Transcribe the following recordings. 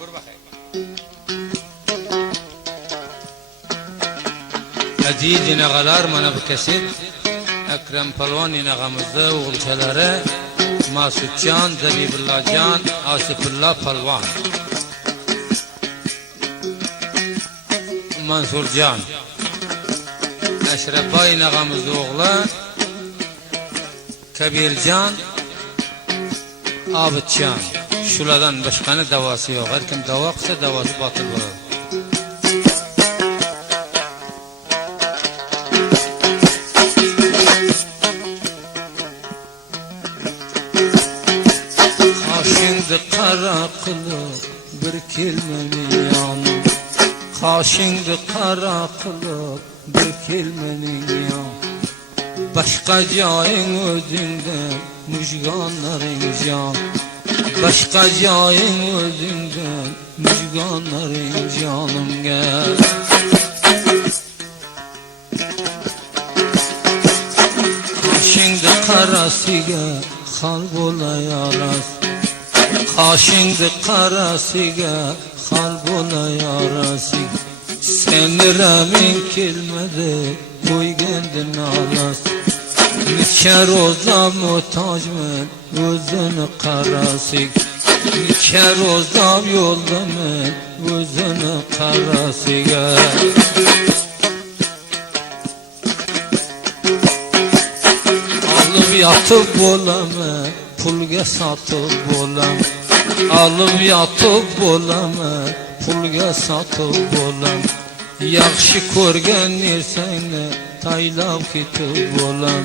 Vur bakayım. Aziz inağalar, mana bu kesit Ekrem Palvan inağamızda oğulçaları Masudcan, Zabibullahcan, Asifullah Palvan, Mansurcan, Eşrefa inağamızda oğlu Kabircan, Abidcan. Şuradan başkanı davası yok. Her kim dava kısa davası batıl olur. Kaşındı kara kılık bir kelmenin yanı. Kaşındı kara kılık bir kelmenin yanı. Başka cayın özünde müjganların can. Başka cayın özünden müjganların canım gel. Kaşındı karasıga hal bola yaras. Kaşındı karasıga hal bola yarası. Seni ramin kelmedi koy kendin alas. Niçer ozla muhtacmen özünü karasık. Niçer ozla yolda men özünü karasık. Alıp yatıp bolame pulga satıp bolam. Alıp yatıp bolame pulga satıp bolam. Yaxşı ko'rgan nersangni taylab ketib bolam.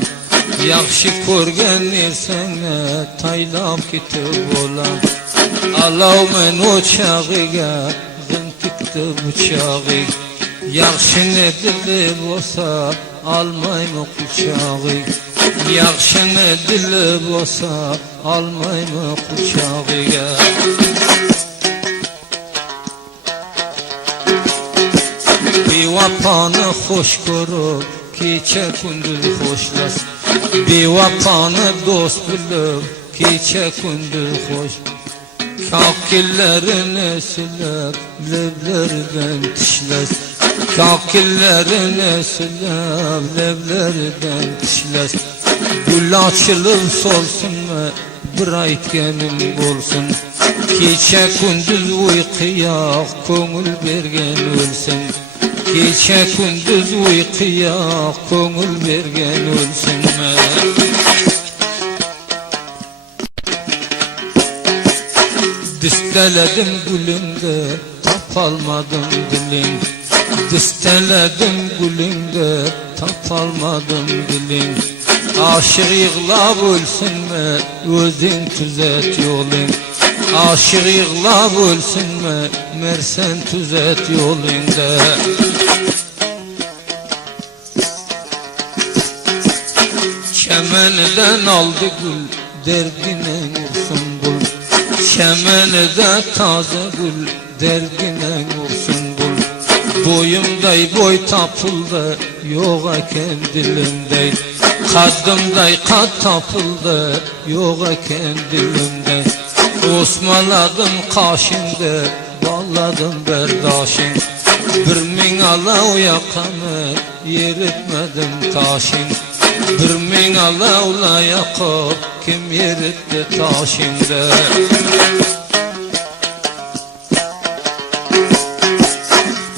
Yaxşı ko'rgan nersangni taylab ketib bolam. Alov men o'chog'iga g'im tikdi bıçağı. Yaxshi dili bo'lsa olmaymi quchog'i. Yaxshi dili bo'lsa olmaymi quchog'iga. Bevafoni xo'sh ko'rib kecha kunduz xo'shlas. Bevafoni do'st bilib kecha kunduz xo'sh. Kakillerini silab lebleridan tishlas. Kakillerini silab lebleridan tishlas. Gul açılıp solsunmu bir aytganim bo'lsin. Kecha kunduz uyquya ko'ngil bergan o'lsin. Kecha kunduz uyquya ko'ngil bergan o'lsinmi. Disteledim gülümde tapalmadım dilim. Disteledim gülümde tapalmadım dilim. Aşık yığlab ölsünme özün tüzet yolun. Aşık yığlab ölsünme mersen tüzet yolunda. Çemeniden aldı gül derdine vursun bul. Çemenide taze gül derdine vursun bul. Boyumday boy tapıldı yok eken dilimde. Kaddımday kat tapıldı yok eken dilimde. Osmaladım kaşında balladım berdaşın. Bir min alav yakamı yeritmedim taşın. Bir min alavla yakıp kim yeritti taşında.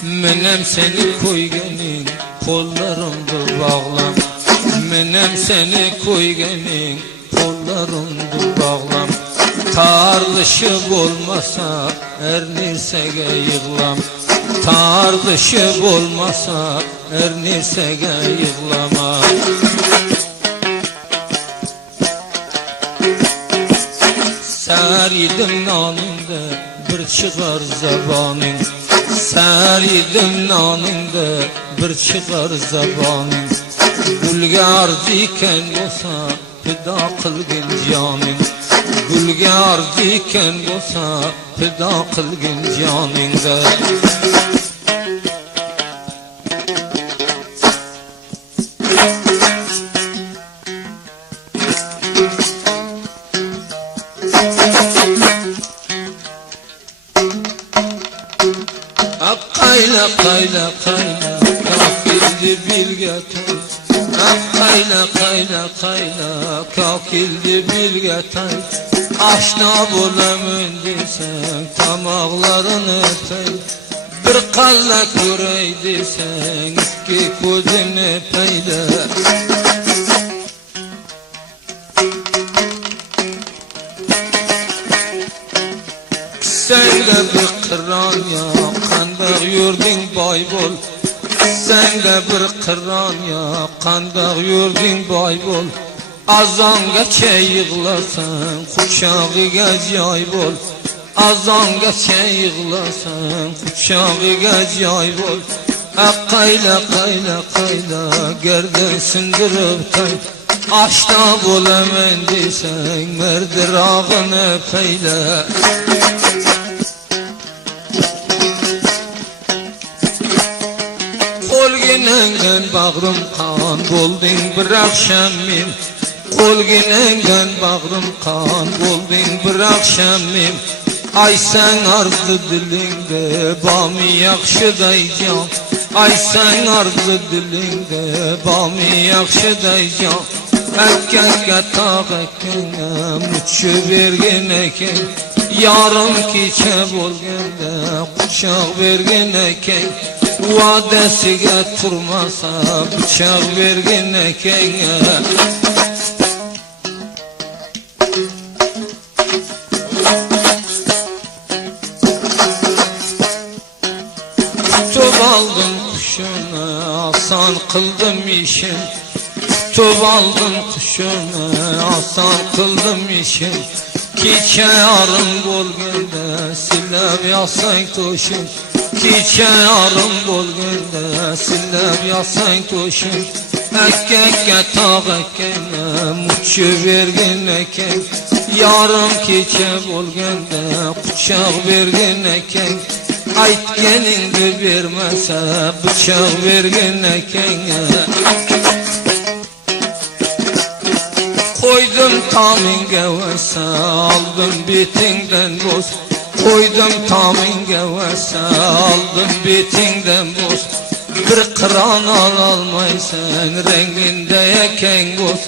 Menem seni koygenin kollarımda bağlam. Menem seni koygenin kollarımda bağlam. Tarlışıp olmasa er nirsege yığlam. Tarlışıp olmasa er nirsege yığlama. Sar yedim nanında bir çıkar zabanın. Sar yedim nanında bir çıkar zabanın. Gülge arz iken olsa fida qilgin joning. Gülge arz iken olsa fida qilgin joningda. qayla qayla qayla kakildi bilge tay. Qayla qayla qayla kakildi bilge tay. Aşna bolamın desen tamaqlarını öpey. Bir qalla ko'ray desen ikki ko'zini payla. Sen de bir qirron ya qandoq yurding boy bo'l. Sen de bir qirron ya qandoq yurding boy bo'l. Azongacha yig'lasan quchog'iga joy bo'l. Azongacha yig'lasan quchog'iga joy bo'l. Qayla qayla qayla gardan sindirib tay. Aşna bo'laman desang mirdirog'ini payla. Qo'lginangdan bag'rim qon bo'lding bir akşam men. Qo'lginangdan bag'rim qon bo'lding bir akşam men. Ay sen arzu dilingde bami yaxshiday jon. Ay sen arzu dilingde bami yaxshiday jon. Akkaga tog' akkanga muchib bergin ekan. Yarim kecha bo'lganda quchoq bergin ekan. Va'dasiga turmasa pichoq bergin ekan. Tutib oldim qushini oson qildim ishim. Tutib oldim qushini oson qildim ishim. Kecha yarim bo'lganda silab yozsang to'shim. Kecha yarim bo'lganda silab yozsang to'shim. Akkaga tog' akkanga muchib bergin ekan. Yarim kecha bo'lganda quchoq bergin ekan. Aytganingni bermasa pichoq bergin ekan. Qo'ydim tomingga vasa oldim betingdan bo'z. Qo'ydim tomingga vasa oldim betingdan bo'z. Bir qiron ololmaysan rangingda ekan bo'z.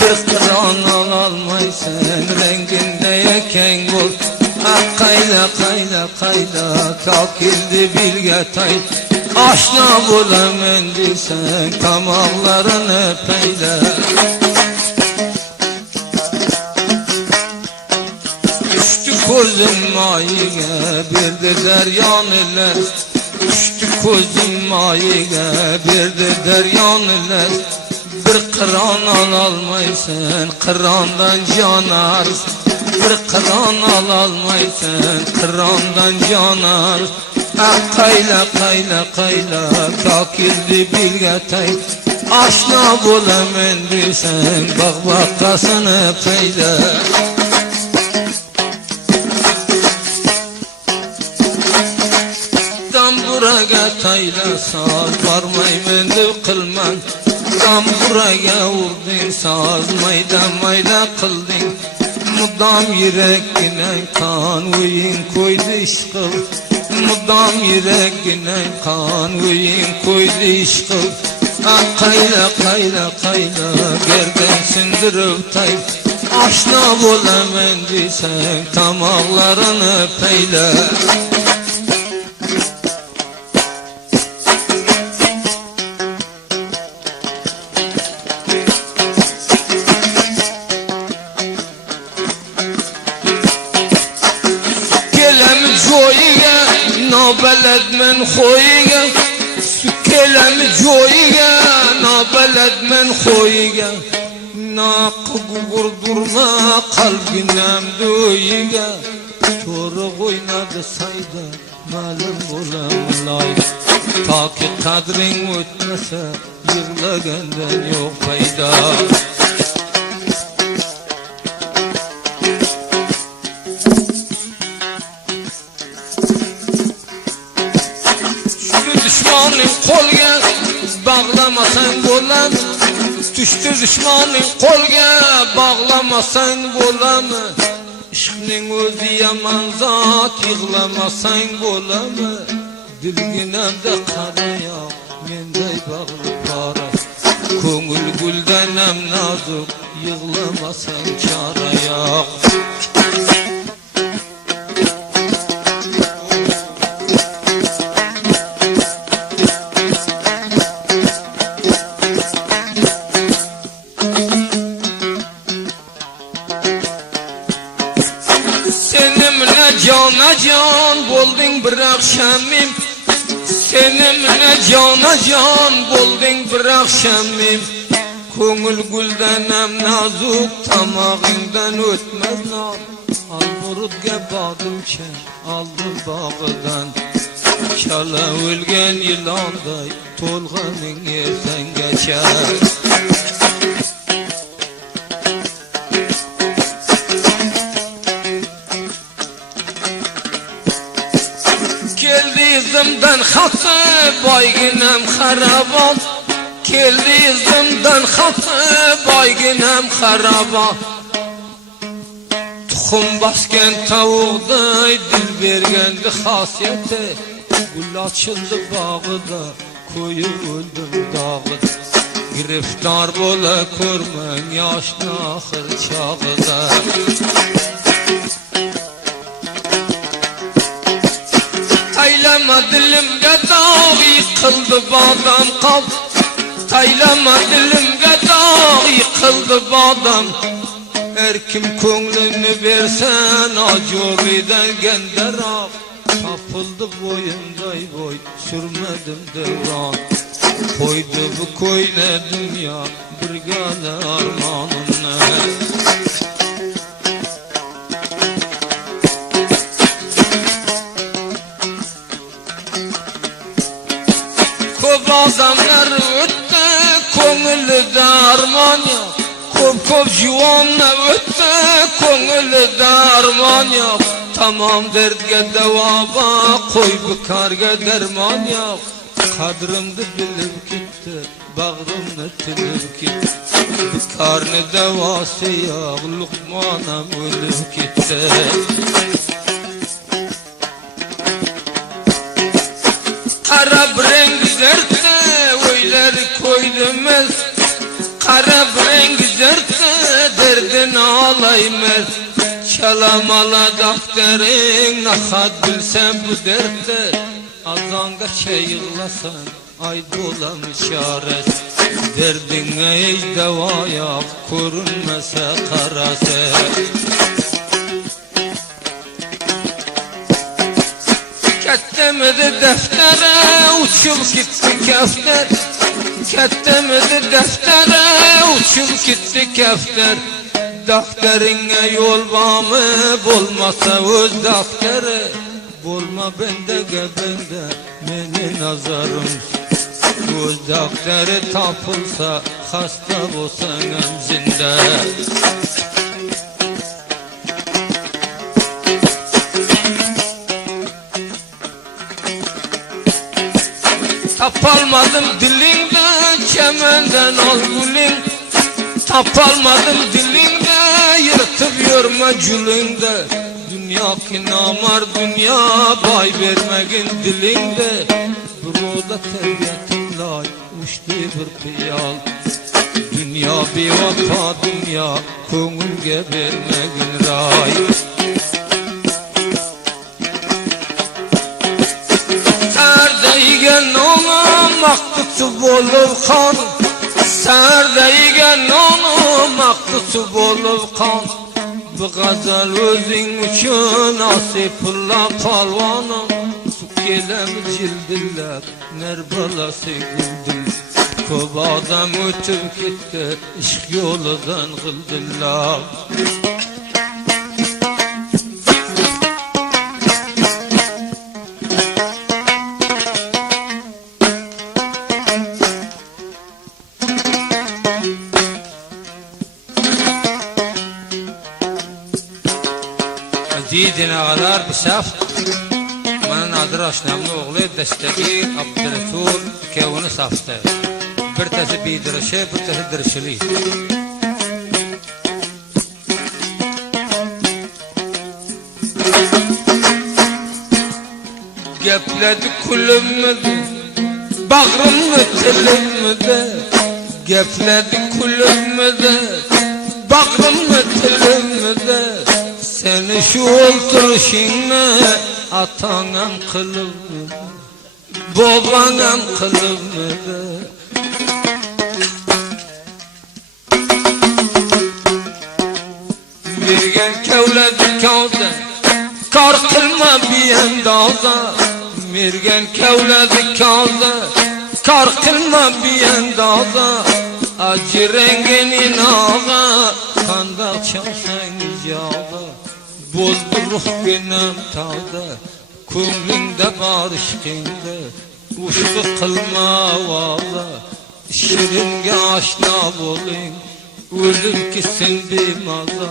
Bir qiron ololmaysan rangingda ekan bo'z. Qayla qayla qayla kakildi bilge tay. Aşna bo'laman desang tomoqlarini payla. Düştü ko'zim moyiga berdi daryonilar. Düştü ko'zim moyiga berdi daryonilar. Bir qiron ololmaysan qirondan jonar. Bir qiron ololmaysan qirondan jonar. Qayla qayla qayla kakildi bilge tay. Aşna bo'laman desang baqbaqasini payla. Tamburaga tayla soz bormayman deb qilman. Tamburaga urding soz mayda mayda qilding. Mudom yuraggina qon o'yin qo'ydi ishqim. Mudom yuraggina qon o'yin qo'ydi ishqim. Qayla qayla qayla gardan sindirib tay. Aşna bo'laman desang tomoqlarini payla. Joyiga nobalad men xo'yiga. Sukelam joyiga nobalad men xo'yiga. Naqg'urdurma qalbinam do'yiga. To'ri o'ynadi sayda ma'lum bo'lamoy. Toki qadring o'tmasa yig'lagandan yo'q foyda. Düşmanın qo'lga bog'lamasang bo'ladi. Tushdi dushmanning qo'lga bog'lamasang bo'ladi. Ishqning o'zi yomon zot yig'lamasang bo'ladi. Dilginemde karaya mendey bağlı para. Ko'ngil guldanam nazuk, yig'lamasan chora yo'q. Senimle cana can bo'lding bir akşamim. Senimle cana can bo'lding bir akşamim. Ko'ngil guldanam nazuk, tamog'ingdan o'tmaz non. Al murudga bodimcha oldim bog'idan. Chala o'lgan yilonday to'lg'aning ertangacha. Keldi izimdan xati boyginam xarabot. Keldi izimdan xati boyginam xarabot. Tuxum basgan tavuqday dil bergandi xosiyati. Gul ochildi bog'ida, ko'yib o'ldim dog'ida. Giriftor bo'la ko'rmang yoshni oxir chog'ida. Taylama dilimga dog' yiqildi bodam qop. Taylama dilimga dog' yiqildi bodam. Her kim ko'nglini bersan ajobidan gandaroq. Topildi bo'yimday bo'y, surmadim devron. Qo'ydi bu ko'yna dunyo birgala armonimni. Ko'p odamlar o'tdi, ko'nglida armon yo'q. Ko'p juvonlar o'tdi, ko'nglida armon yo'q. Tamom dardga davo bor, qo'y bekorga darmon yo'q. Qadrimni bilib ketdi, bag'rimni tilib ketdi. Bekorni davosi yo'q, Luqmonam o'lib ketdi. Qarab rengi zertdi, o'ylari ko'ydimiz. Qarab rengi zertdi, derdini olaymiz. Çalamala dafterin, nahat bilsem bu dertte. Azangacha yig'lasan, ay bo'lam ishorat. Derdinga hech davo yo'q, ko'rinmasa qarasa. Kattamidi daftara, uchib ketdi kaftar. Kattamidi daftara, uchib ketdi kaftar. Daftaringa yo'l bormi, bo'lmasa o'z daftari. Bo'lma bendaga benda, meni nazarim. O'z daftari topilsa, xasta bo'lsang ham zinda. Tapolmadim dilingda, chamandan ol guling. Tapolmadim dilingda, yirtib yurma julingda. Dünya ki namar dünya, boy bermegin dilingda. Birovda terbiyetim loy, uçtu bir piyal. Dünya bevafo dünya, ko'ngilga bermegin ray. Sarda yegan nonim maqtusi bo'lib qon. Sarda yegan nonim maqtusi bo'lib qon. Bu g'azal o'zing uchun Osipullo polvonim. Kelam jildillab ner bolasi guldil. Ko'p odam o'tib ketdi ishq yo'lidan g'ildillab. Didin ağalar bu saf. Bana nadir aşnamlı oğlu Destagir Abdülresul kevunu saftı. Bir tesi bidirişi, bir tesi dirişili. gepledi kulümmüdü, bağrımı tilimde. Gepledi kulümmüdü, bağrımı tilimde. Seni şu oturuşunla atanam kılımda, babanam kılımda. Mirgen kevledi kavda, kar kılma bir endaza. Mirgen kevledi kavda, kar kılma bir endaza. Acı renginin ağa, kandak çalsan icada. Bozdu ruh günem tağda, kumlinde barışkinde. Uştu kılma valla, şiringe aşna bolin. Öldüm ki sen bimaza,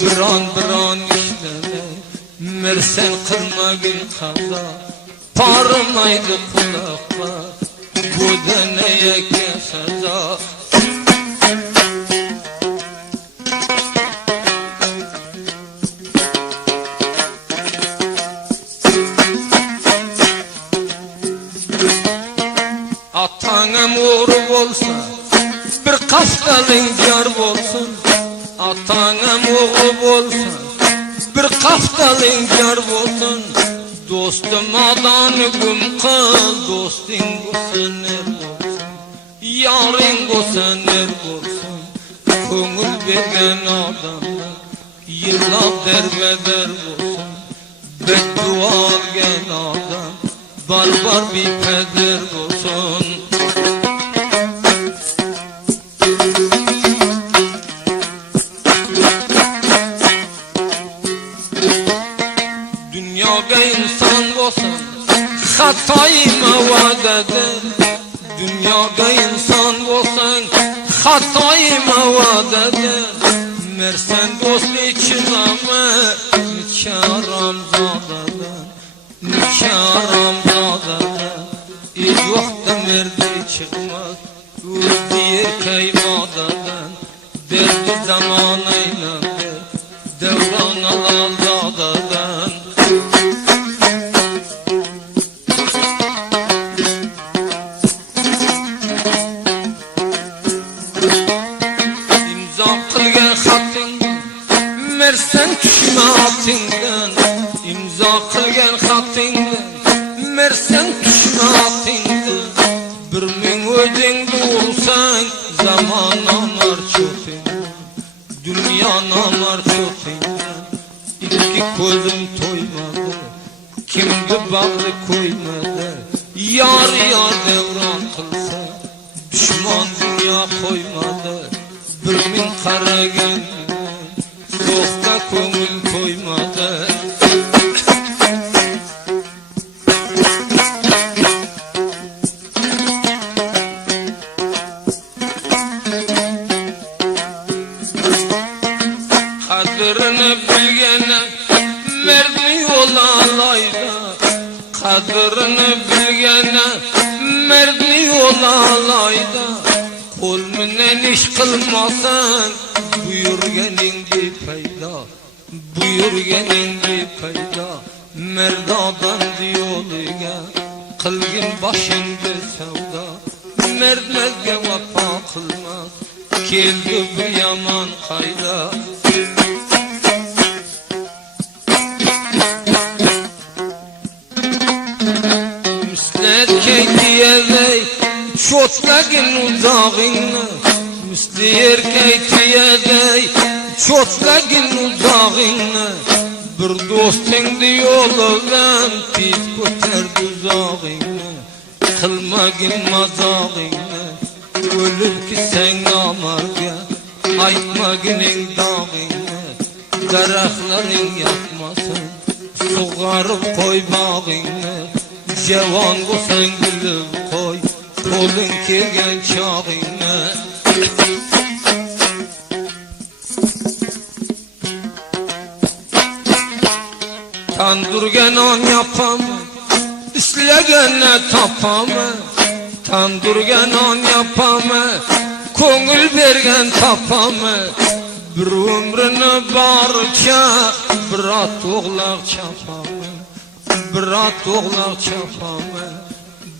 bir an işleme. Mersen kılma gün kaza, parmaydı kulakla. Bu deneye kesaza. Atanım uğru olsa, bir kaftalın yar olsun. Atanım uğru olsa, bir kaftalın yar olsun. Dostum adanı güm kıl, dostun gosaner olsun. Yarın gosaner olsun. Köngül bergen adamda, yıllap derbeder olsun. Beddua algen adam, barbar bir peder olsun. Dünyada insan olsan, hatayı mevad eder. Dünyada insan olsan, hatayı mevad eder. Mersen dost içiname, nikaram zadadan, nikaram zadadan. İlvakta merdi çıkmaz, diye kayvadadan. Derdi zamanıyla devran alal dadadan. Mersen düşme atından, imza kılgen hattından. Mersen düşme atından, bir min ödün bulsan, zaman anar çoğundan. Dünya anar çoğundan, iki gözüm toymadı, kimdi bağlı koymadı. Yar devran kılsa, düşman dünya koymadı. Bir min kara gönlüm, dosta köngül koymadı. Kadrini bilgene merdi yol alayda. Kadrini bilgene merdi yol alayda. Kol menen iş kılmasan, buyurgenin bir payda. Buyurgenin bir payda. Merdadan diyoluga, kılgın başında sevda. Merdmezge vafa kılmaz, keldi bir yaman kayda. Müslet keydiyevey, çotlagın uzağınla. Müsli erkeğitiyevey, çotlagın uzağınla. Bir dostun diyoludan, pis köter duzağınla. Kılmagın mazağınla, ölür ki sen amarga. Aytmagının dağınla, darakların yakmasın. Suğarıp koy bağınla, cevan olsan gülüp koy. Kolun kelgen çağınla. Tandurgen on yapamam, islegene tapamam. Tandurgen on yapamam, köngül bergen tapamam. Bir ömrünü barça, bir at oğlak çapamam. bir at oğlak çapama,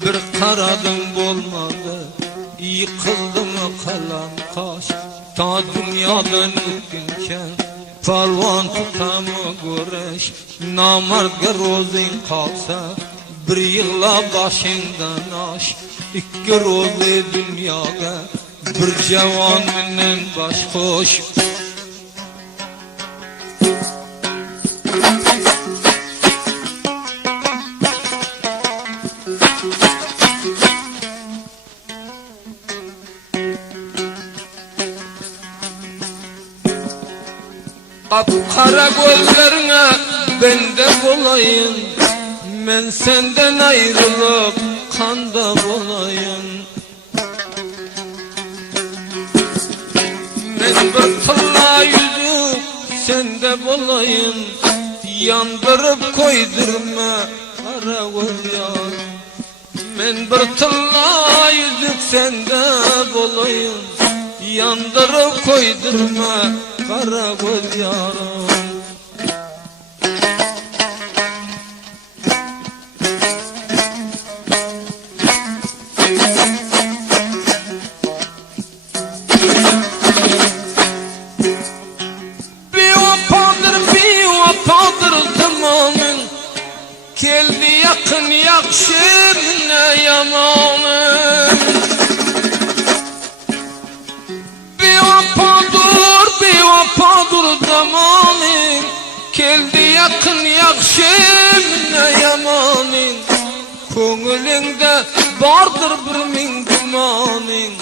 bir qaradım bolmadı. Yıkıldı mı kalan kaş, ta dünyadan ötünken palvan tutamı güreş. Namarga rozin kalsa bir yığla başından aş. İki rozli dünyaya bir cavan menen baş koş. Kara gözlerine bende bulayın, men senden ayrılıp kanda bulayın. Men bir tılla yüzük sende bulayın, yandırıp koydurma kara göz yar. Men bir tılla yüzük sende bulayın, yandırıp koydurma kara göz yarım. Bir vapadır zamanın, geldi yakın yakşı mine yamanın. Bir vapadır zamanın, geldi yakın yakşı mine yamanın. Ko'nglingda bardır bir ming gumoning,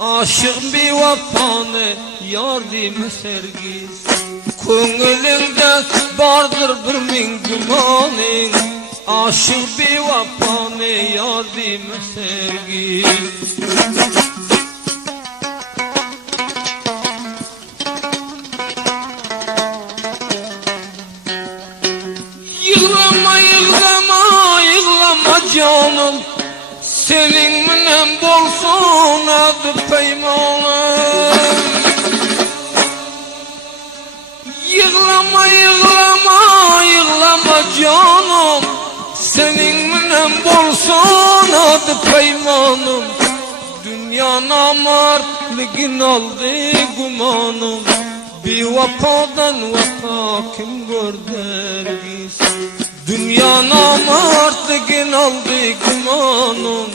aşık bir vafoni yor dema sergiz. Ko'nglingda bardır bir ming gumoning, aşık bir vafoni yor dema sergiz. Yığlama yığlama yığlama canım, senin menen bolsun adı peymanım. Yığlama yığlama yığlama canım, senin menen bolsun adı peymanım. Dünya namartligin aldı gumanım, bir vafadan vafa kim gördergiz. Dünya namartligin aldı gumanım,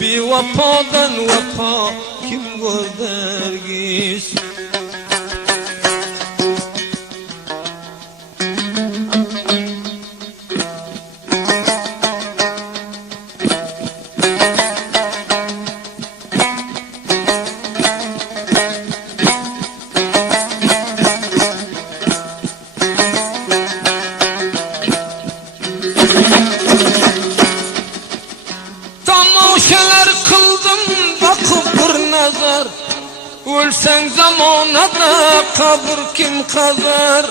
bir vafadan vafa kim gördergiz. Tamoşalar kıldım bakıp bir nazar, ölsen zamanada kabir kim kazar.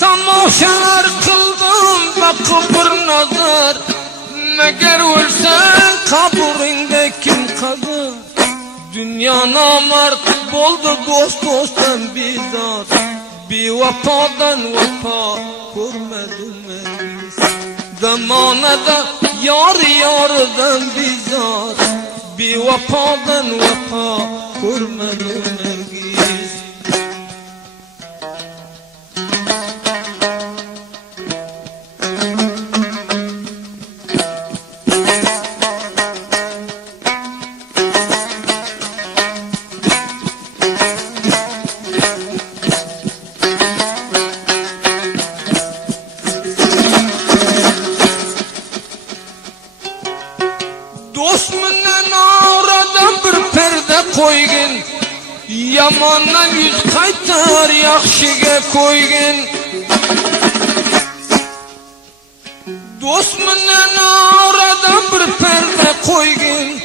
Tamoşalar kıldım bakıp bir nazar, meğer ölsen kaburingde kim kazar. Dünya namart boldu dost dosttan bizar, bir vafadan vafa görmedim biz. Zamanada yar yardan bizar, bir vafadan vafa görmedim hergiz. Dost menen aradan bir perde koygin, yamandan yüz qaytar yaxshiga koygin. Dost menen aradan bir perde koygin,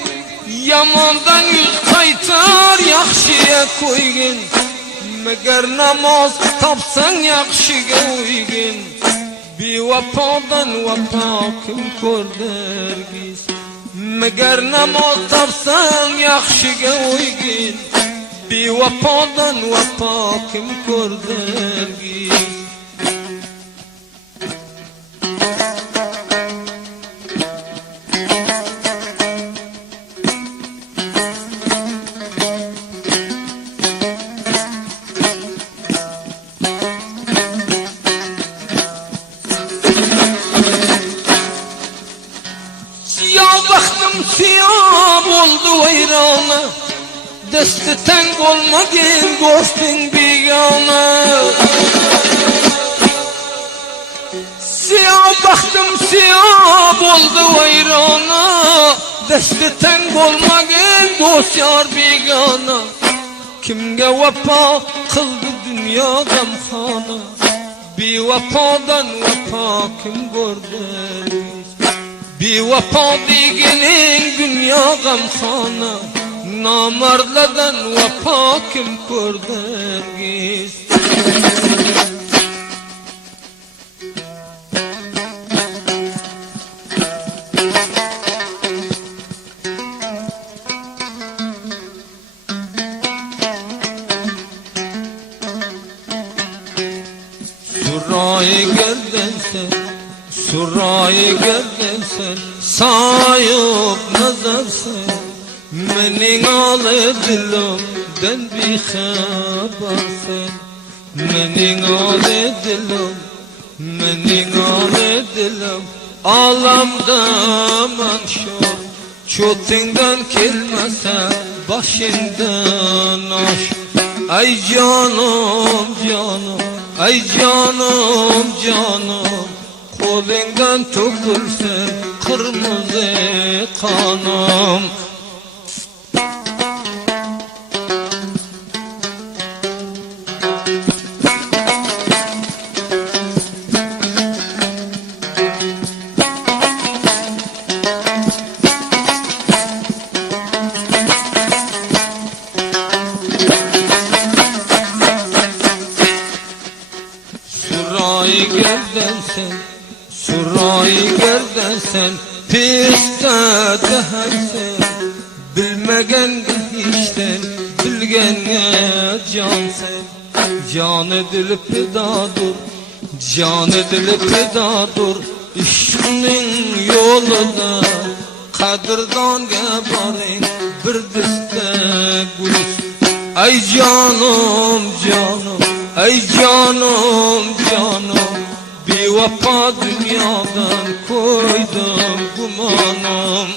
yamandan yüz qaytar yaxshiga koygin. Meğer namoz topsang yaxshiga uygin, bir vafadan vafa kim ko'rdergiz. Meğer namoz topsang yaxshiga uygin, bir vafadan vafa kim ko'rdergiz. siyah oldu vayrana, desti teng olmagin dostun bigana. Siyah baktım siyah oldu vayrana, desti teng olmagin dost yar bigana. Kimge vefa kıldı dünya gamhana, bir vefadan vefa kim gördü? Bir vefa diginin dünya gamhana, namardlardan vefa kim gördü? Surayı gördün sen, surayı gördün sen, sayıp nazar sen. Menin alı dilimden bir haber sen. Menin alı dilim, menin alı dilim, alamda manşur. Çotindan kelmese başından aş. Ay canım canım, ay canım canım, kolundan tökülsün kırmızı kanım. Surayı gördün sen, surayı gördün sen, piste dehersen. Bilmegen işten, bilgenge can sen. Canı dili fidadır, canı dili fidadır. İşkinin yolunda kadirdan gebarin bir diste gülüs. Ay canım canım, ay canım canım, bir vefa dünyadan koydum gumanım.